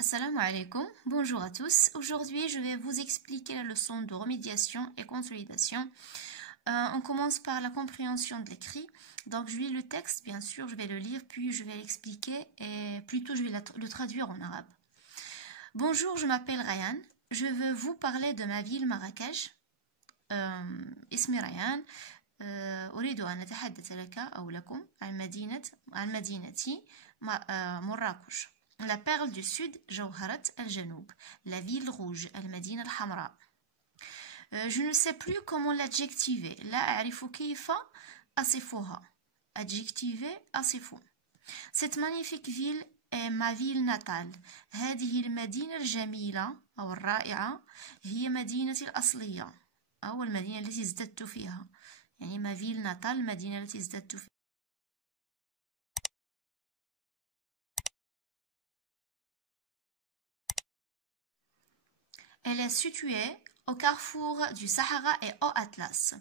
Assalamu alaikum, bonjour à tous. Aujourd'hui, je vais vous expliquer la leçon de remédiation et consolidation. On commence par la compréhension de l'écrit. Donc, je lis le texte, bien sûr, je vais le lire, puis je vais l'expliquer et plutôt je vais le traduire en arabe. Bonjour, je m'appelle Ryan. Je veux vous parler de ma ville Marrakech. اسمي ريان. أريد أن أتحدث لك أو لكم عن مدينتي مراكش. La perle du sud, جوهرة الجنوب. La ville rouge, المدينة الحمراء. Je ne sais plus comment l'adjectiver. لا أعرف كيف أصفها. Adjectiver, أصفه. Cette magnifique ville est ma ville natale. هذه المدينة الجميلة أو الرائعة هي مدينتي الأصلية أو المدينة التي ازددت فيها. يعني ma ville natale, المدينة التي ازددت فيها. Elle est située au carrefour du Sahara et au Atlas.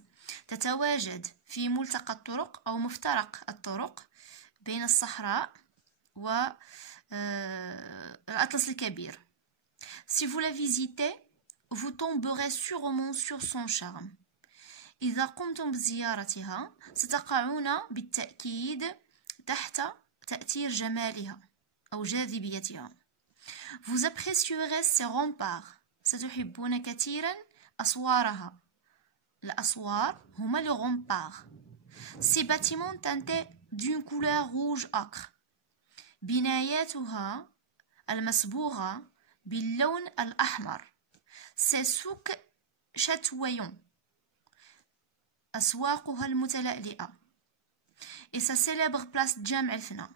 تتواجد في ملتقى الطرق أو مفترق الطرق بين الصحراء والأطلس الكبير. Si vous la visitez, vous tomberez sûrement sur son charme. إذا قمتم بزيارتها ستقعون بالتأكيد تحت تأثير جمالها أو جاذبيتها. Vous apprécierez ses remparts. ستحبون كثيرا أسوارها. الأسوار هما les remparts. Ces bâtiments teintés d'une couleur rouge ocre. بناياتها المصبوغة باللون الأحمر. Ces souks chatoyants. أسواقها المتلألئة. Et sa célèbre place Jam el-Fna.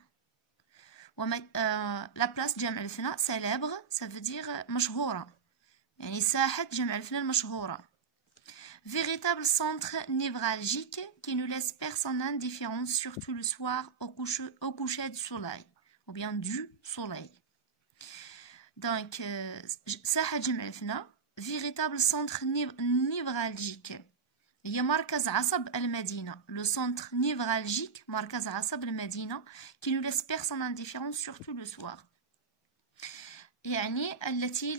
La place Jam el-Fna, célèbre, ça veut dire مشهورة. يعني ساحة جمع الفنا المشهورة. Véritable centre névralgique qui ne laisse personne indifférent, surtout le soir au coucher du soleil, ou bien du soleil. Donc, ساحة جمع الفنا, véritable centre névralgique. هي مركز عصب المدينة. Le centre névralgique, مركز عصب المدينة, qui ne laisse personne indifférent, surtout le soir. يعني التي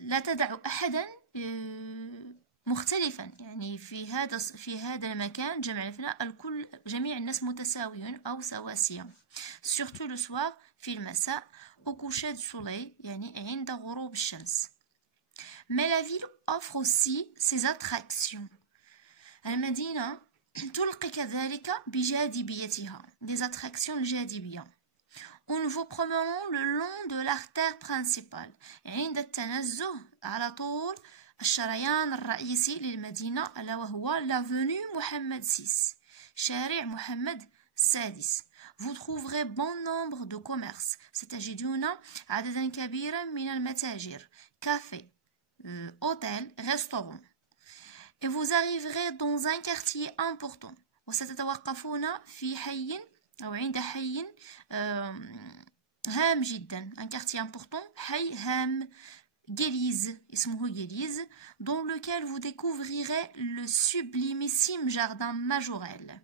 لا تدع أحدا مختلفا. يعني في هذا المكان جمع الفناء الكل جميع الناس متساويون أو سواسية. surtout le soir في المساء au coucher du soleil يعني عند غروب الشمس. mais la ville offre aussi ses attractions. المدينة تلقي كذلك بجاذبيتها des attractions الجاذبية. Où nous vous promenons le long de l'artère principale. عند التنزه على طول الشريان الرئيسي للمدينة ألا وهو l'avenue محمد 6. شارع محمد السادس. Vous trouverez bon nombre de commerces. ستجدون عددا كبيرا من المتاجر. كافي, hôtel, restaurant. Et vous arriverez dans un quartier important. وستتوقفون في حي أو عند حي هام جدا. un quartier important, حي هام, Guélise, اسمه Guélise, dans lequel vous découvrirez le sublimissime jardin Majorelle.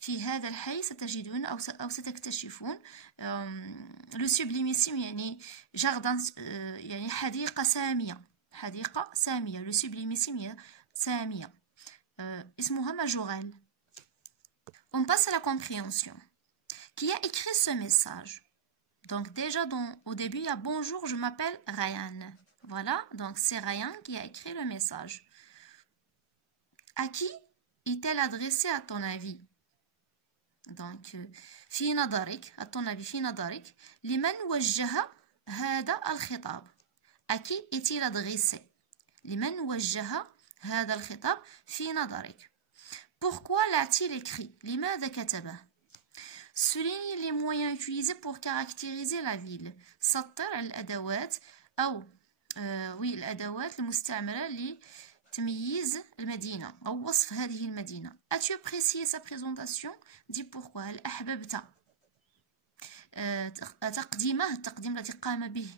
في هذا الحي ستجدون أو ستكتشفون le sublimissime يعني jardin يعني حديقة سامية. حديقة سامية. le sublimissime سامية. اسمها Majorelle. On passe à la compréhension. Qui a écrit ce message? Donc déjà au début il y a bonjour, je m'appelle Ryan. Voilà, donc c'est Ryan qui a écrit le message. À qui est-elle adressée à ton avis? Donc في نظرك, à ton avis, في نظرك, لمن وجه هذا الخطاب? À qui est-il adressé? لمن وجه هذا الخطاب في نظرك? Pourquoi l'a-t-il écrit? لماذا كتبه? Souligne les moyens utilisés pour caractériser la ville. سطر الأدوات أو الأدوات المستعملة لتمييز المدينة أو وصف هذه المدينة. As-tu apprécié sa présentation? Dis pourquoi. هل أحببت تقديمه, التقديم الذي قام به,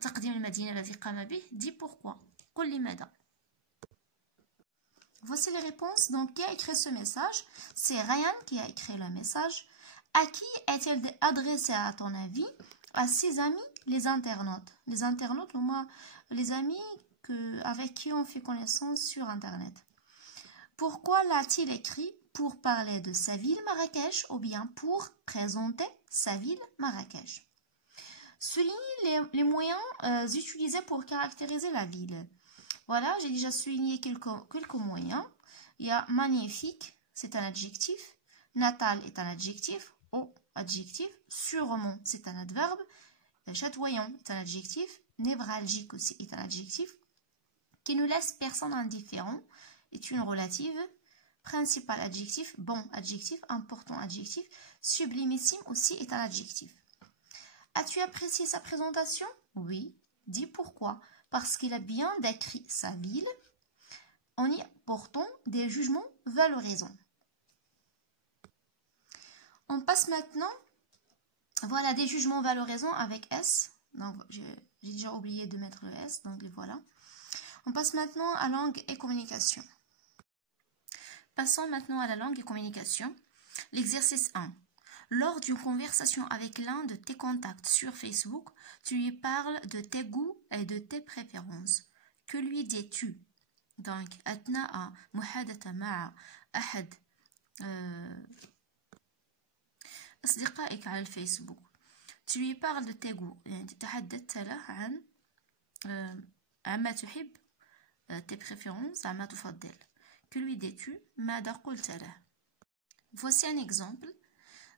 تقديم المدينة الذي قام به. Dis pourquoi. قل لماذا. Voici les réponses. Donc, qui a écrit ce message? C'est Ryan qui a écrit le message. À qui est-elle adressée à ton avis? à ses amis, les internautes. Les internautes, moi, les amis avec qui on fait connaissance sur Internet. Pourquoi l'a-t-il écrit? Pour parler de sa ville Marrakech ou bien pour présenter sa ville Marrakech. Soulignez les moyens utilisés pour caractériser la ville. Voilà, j'ai déjà souligné quelques moyens. Il y a magnifique, c'est un adjectif. Natal est un adjectif. Ou adjectif. Sûrement, c'est un adverbe. Chatoyant est un adjectif. Névralgique aussi est un adjectif. Qui ne laisse personne indifférent est une relative. Principal adjectif, bon adjectif, important adjectif. Sublimissime aussi est un adjectif. As-tu apprécié sa présentation? Oui. Dis pourquoi. Parce qu'il a bien décrit sa ville en y apportant des jugements valorisants. On passe maintenant, voilà, des jugements valorisants avec S. Donc, j'ai déjà oublié de mettre le S, donc les voilà. On passe maintenant à langue et communication. Passons maintenant à la langue et communication. L'exercice 1. Lors d'une conversation avec l'un de tes contacts sur Facebook, tu lui parles de tes goûts et de tes préférences. Que lui dis-tu? Donc, أثناء محادثة مع أحد أصدقائك على الفيسبوك. Tu lui parles de tes goûts. يعني تتحدث له عن عما تحب tes préférences عما تفضل. Que lui dis-tu? ماذا قلت له? Voici un exemple.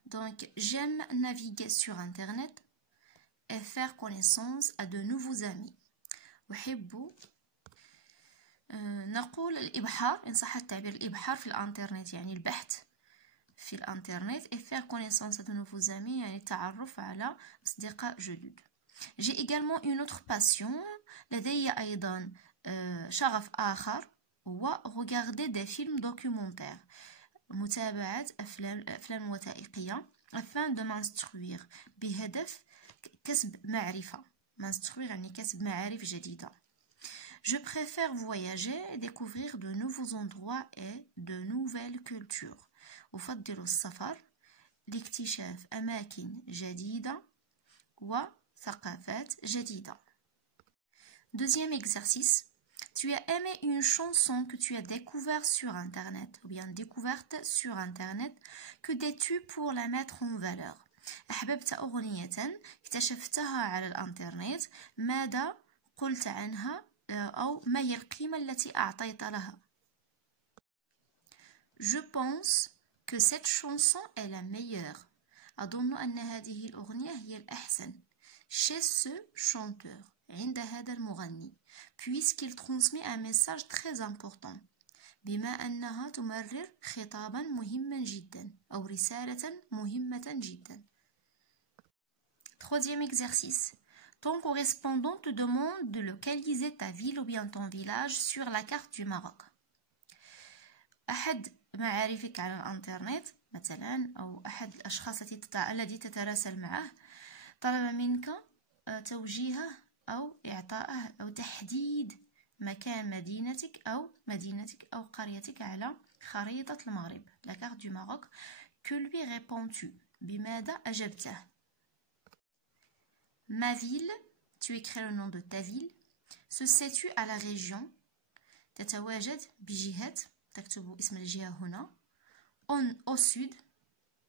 Donc, j'aime naviguer sur Internet et faire connaissance à de nouveaux amis. أحب نقول الإبحار إن صح التعبير الإبحار في الإنترنت يعني البحث في الإنترنت et faire connaissance à de nouveaux amis يعني التعرف على أصدقاء جدد. J'ai également une autre passion. لدي أيضا شغف آخر هو regarder des films documentaires. متابعة أفلام وثائقية afin de m'instruire بهدف كسب معرفة. m'instruire يعني كسب معارف جديدة. Je préfère voyager et découvrir de nouveaux endroits et de nouvelles cultures. أفضل السفر لاكتشاف أماكن جديدة وثقافات جديدة. Deuxième exercice. Tu as aimé une chanson que tu as découverte sur Internet ou bien découverte sur Internet. Que dis-tu pour la mettre en valeur? أحببت أغنية اكتشفتها على الإنترنت. ماذا قلت عنها أو ما هي القيمة التي أعطيت لها؟ Je pense que cette chanson est la meilleure. أظن أن هذه الأغنية هي الأحسن. Chez ce chanteur. عند هذا المغني. Puisqu'il transmet un message très important. بما أنها تمرر خطابا مهما جدا أو رسالة مهمة جدا. Troisième exercice. Ton correspondant te demande de localiser ta ville ou bien ton village sur la carte du Maroc. أحد معارفك على الإنترنت مثلا أو أحد الأشخاص الذي تتراسل معه طلب منك توجيهه أو إعطائه أو تحديد مكان مدينتك أو قريتك على خريطة المغرب. La carte du Maroc. Que lui réponds-tu? بماذا أجبته? Ma ville, tu écris le nom de ta ville, se situe à la région. تتواجد بجهة تكتب اسم الجهة هنا. Au sud,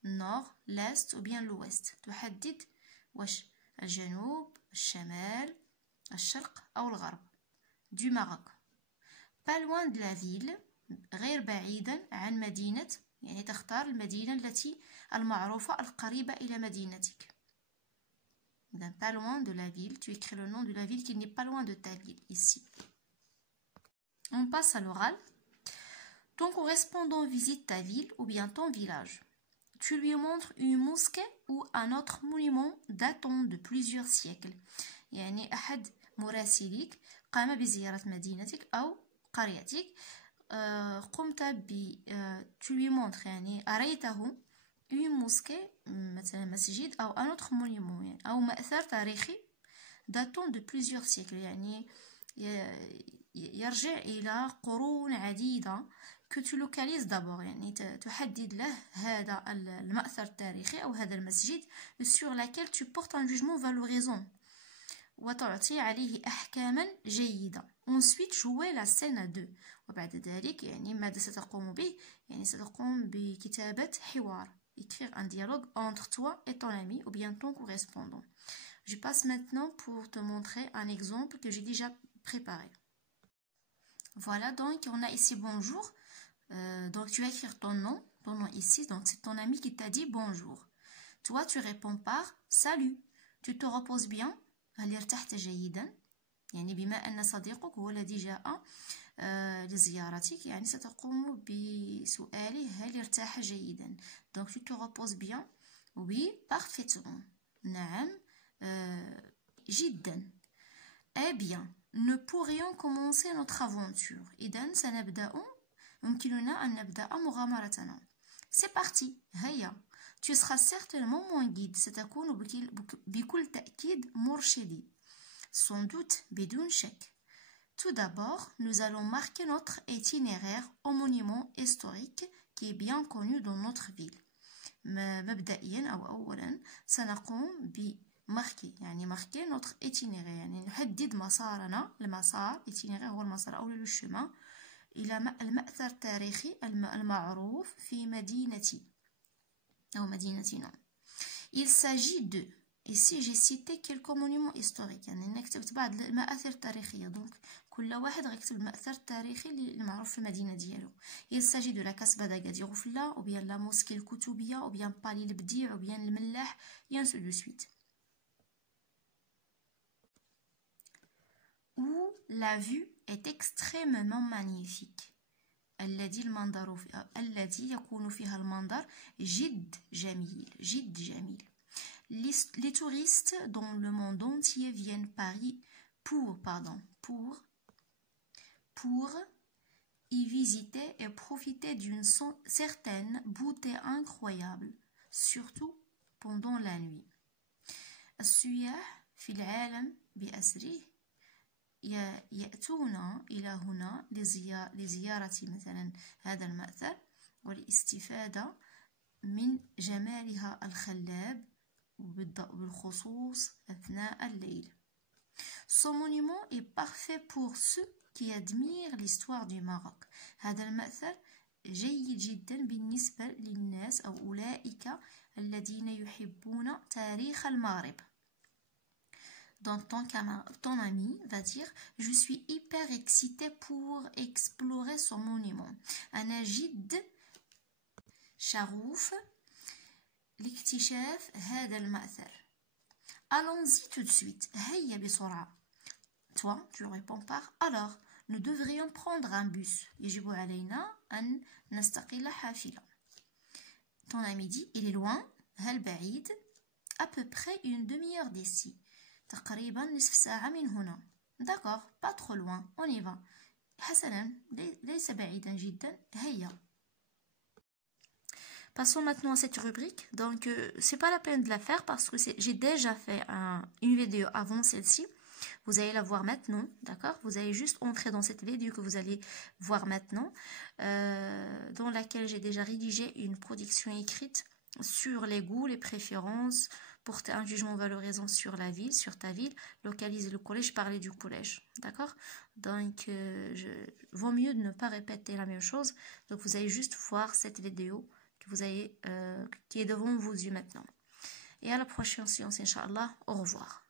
nord, l'est ou bien l'ouest. تحدد واش الجنوب الشمال الشرق أو الغرب. Du Maroc. Pas loin de la ville, غير بعيدا عن مدينة يعني تختار المدينة التي المعروفة القريبة إلى مدينتك. Pas loin de la ville, tu écris le nom de la ville qui n'est pas loin de ta ville, ici. On passe à l'oral. Ton correspondant visite ta ville ou bien ton village. Tu lui montres une mosquée ou un autre monument datant de plusieurs siècles. يعني أحد مراسليك قام بزيارة مدينتك أو قريتك. قمت tu lui montres يعني أريته une mosquée مثلا مسجد أو un autre monument يعني أو مأثر تاريخي datant de plusieurs siècles يعني يرجع إلى قرون عديدة que tu localises d'abord يعني تحدد له هذا المأثر التاريخي أو هذا المسجد sur laquelle tu portes un jugement valorisant وتعطي عليه أحكاما جيدة. ensuite jouer la scène à deux. وبعد ذلك يعني ماذا ستقوم به؟ يعني ستقوم بكتابة حوار. écrire un dialogue entre toi et ton ami ou bien ton correspondant. Je passe maintenant pour te montrer un exemple que j'ai déjà préparé. Voilà, donc on a ici bonjour. Donc tu vas écrire ton nom ici. Donc c'est ton ami qui t'a dit bonjour. Toi tu réponds par salut. Tu te reposes bien. هل ارتحت جيدا؟ يعني بما أن صديقك هو الذي جاء لزيارتك يعني ستقوم بسؤاله هل ارتاح جيدا. Donc tu te reposes bien. Oui, parfaitement. نعم جدا. Eh bien, nous pourrions commencer notre aventure. إذن يمكننا أن نبدأ مغامرتنا. C'est parti. هيا. Tu seras certainement mon guide. ستكون بكل تأكيد مرشدي. Sans doute, بدون شك. Tout d'abord, nous allons marquer notre itinéraire au monument historique qui est bien connu dans notre ville. مبدئيا أو أولا سنقوم بماركي يعني marquer notre itinéraire يعني نحدد مسارنا. المسار itinéraire هو المسار أو le chemin إلى المأثر التاريخي المعروف في مدينتي أو مدينتنا. Il s'agit de ici j'ai cité quelques monuments historiques يعني أنا كتبت بعض المآثر التاريخية. دونك كل واحد غيكتب المأثر التاريخي اللي معروف في المدينة ديالو. Il s'agit de la Casbah d'Agadir Oufla ou bien la mosquée الكتبية ou bien Palais البديع ou bien الملاح et ainsi de suite. Où la vue est extrêmement magnifique. الذي يكون فيها المنظر جد جميل. Les touristes dans le monde entier viennent Paris pour y visiter et profiter d'une certaine beauté incroyable, surtout pendant la nuit. السياح في العالم بأسره يأتون إلى هنا لزيارة مثلا هذا المأثر والاستفادة من جمالها الخلاب بالخصوص أثناء الليل. Ce monument est parfait pour ceux qui admirent l'histoire du Maroc. هذا المأثر جيد جدا بالنسبة للناس أو أولئك الذين يحبون تاريخ المغرب. Donc ton ami va dire je suis hyper excité pour explorer ce monument. أنا جد شغوف لاكتشاف هذا المأثر. Allons-y tout de suite. هيا بسرعة. Toi, tu réponds par alors. Nous devrions prendre un bus. يجب علينا أن نستقل حافلة. Ton ami dit il est loin. هل بعيد؟ À peu près une demi-heure d'ici. تقريبا نصف ساعة من هنا. D'accord, pas trop loin. On y va. حسنا ليس بعيدا جدا. هيا. Passons maintenant à cette rubrique. Donc, c'est pas la peine de la faire parce que j'ai déjà fait une vidéo avant celle-ci. Vous allez la voir maintenant, d'accord? Vous allez juste entrer dans cette vidéo que vous allez voir maintenant, dans laquelle j'ai déjà rédigé une production écrite sur les goûts, les préférences, porter un jugement valorisant sur la ville, sur ta ville, localiser le collège, parler du collège, d'accord? Donc, vaut mieux de ne pas répéter la même chose. Donc, vous allez juste voir cette vidéo qui est devant vos yeux maintenant. Et à la prochaine séance, Inch'Allah. Au revoir.